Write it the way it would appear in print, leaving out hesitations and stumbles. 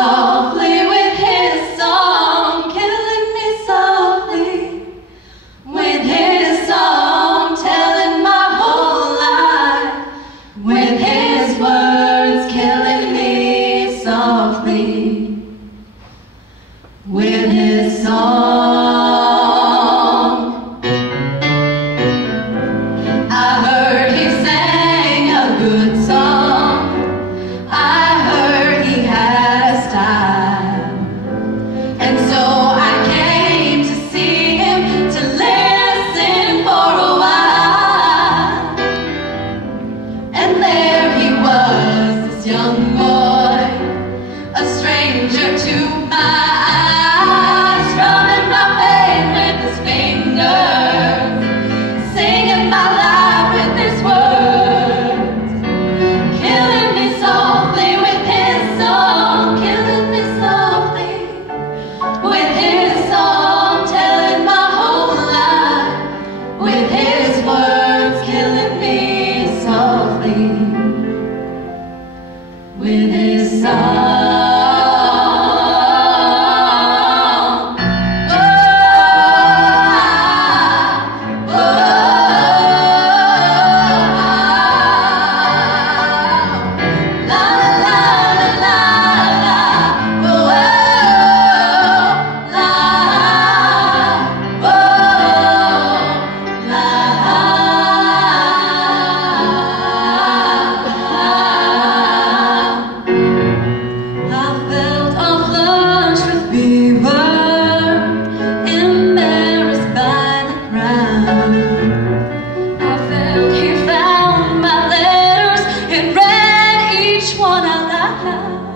softly with his song, killing me softly with his song, telling my whole life with his words, killing me softly with his song. I heard he sang a good song. I heard he had a style, and so I came to see him, to listen for a while. And there he was, this young boy, a stranger to my eyes, strumming my pain with his fingers, singing my life with his words, killing me softly with his song, killing me softly with his song, telling my whole life with his words, killing me softly with his song. One out loud.